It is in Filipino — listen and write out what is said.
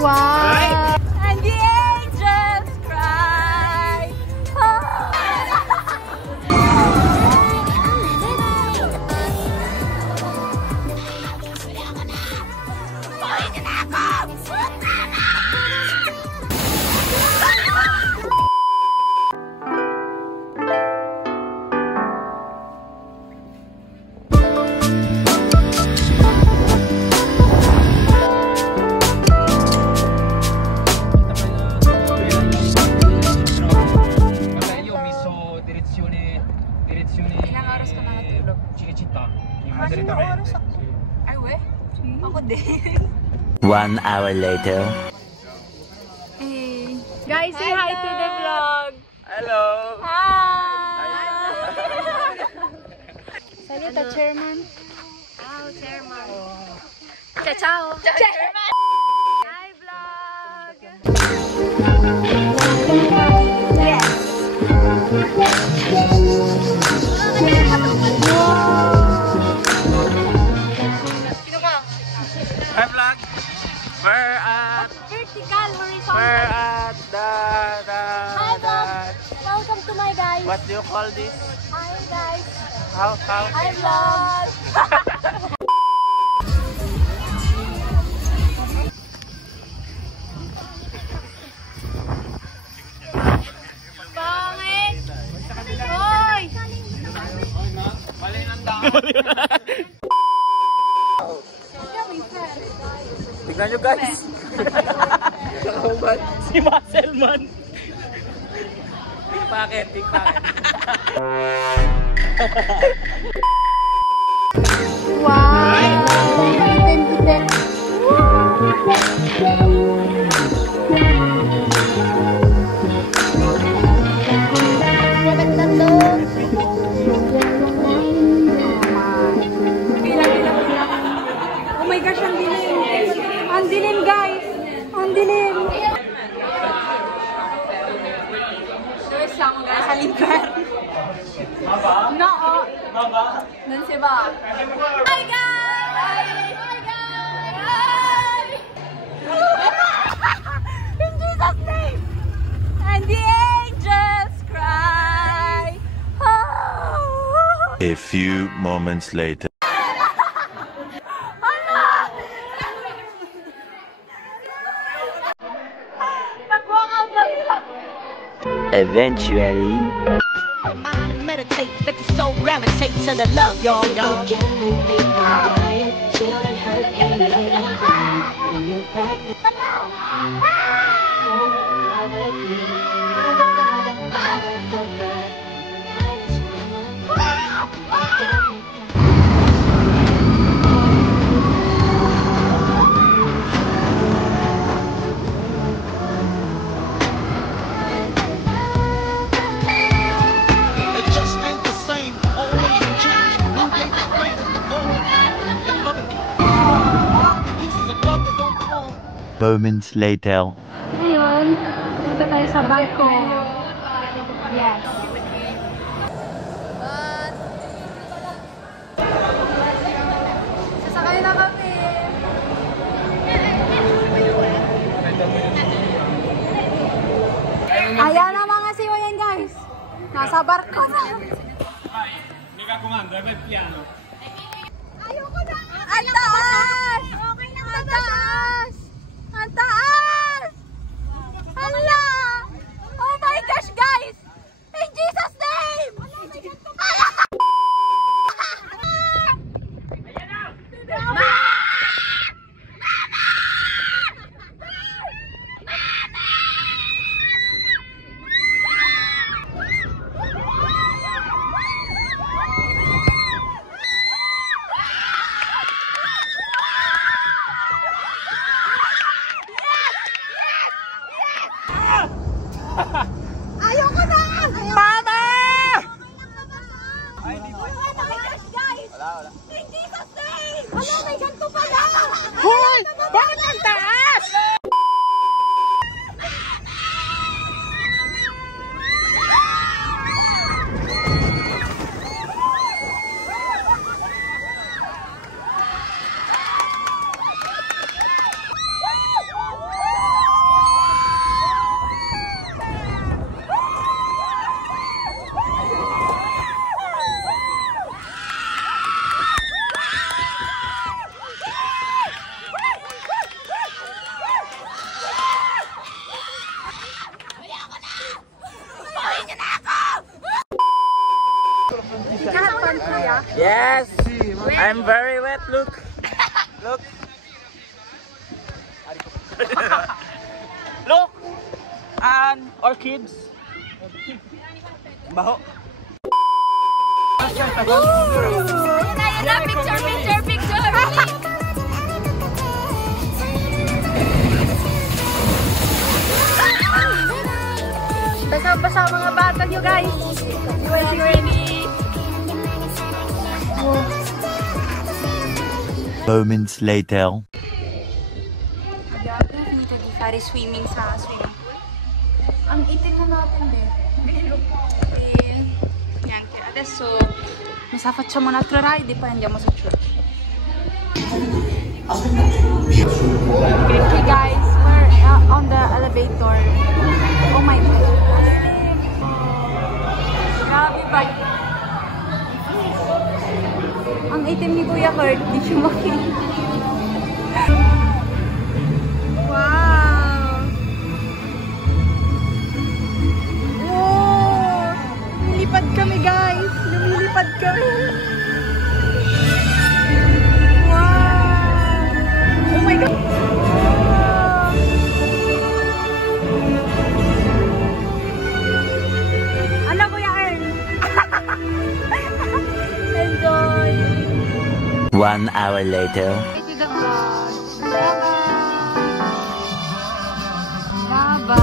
Wow! And the angels cry. Ilang oras ka nakatulog? Chiquita. Ilang oras ako? Ay, we? Ako din. 1 hour later. Hey. Guys, say hi to the vlog. Hello. Hi. Salita, chairman. Ciao, chairman. Ciao, ciao. Chairman. Hi, vlog. Yes. Hi vlog. We're at Vertical, horizontal. we're at the Hi, vlog. Welcome to my guys. what do you call this? Hi, guys. How Hi, vlog. Pangit! Hoy! Mali ng tao. Tignan nyo guys. Si Muscleman. Pickpocket, pickpocket. Wow! Bitin-bitin. Oh my gosh, ang dilim. Ang dilim, guys. Ang dilim. There's lang guys sa liber. No. Nun si ba? Hi guys! Hi guys! In Jesus name! And the angels cry. A few moments later. Eventually. Meditate, let the soul gravitate to the love, y'all. Moments later. Ngayon, punta tayo sa barko. Yes. Sasakay na kami. Ayan na mga siwayan guys. Nasa barko na. Hindi ka kumanda, may piano. Ayoko na. Ang taas! Ang taas! Ang taas! Hala! Oh my gosh guys! In Jesus name! Yes! I'm very wet, look! Look! Look! And orchids! Baho! Yun na, picture! Basa-basa mga bata nyo, guys. Moments later. Pari swimming sa swimming pool. Ang itim na natin din. Neanche. Adesso mi sa facciamo un altro ride e poi andiamo su church. Okay guys, we're on the elevator. Oh my god. Grabe ba? Ang itim ni Kuya Kurt, di siya makita. Wow! Wow! Lumilipad kami guys! Lumilipad kami! Wow! Oh my god! Wow! Ano Kuya Ern? Enjoy! 1 hour later. Baba.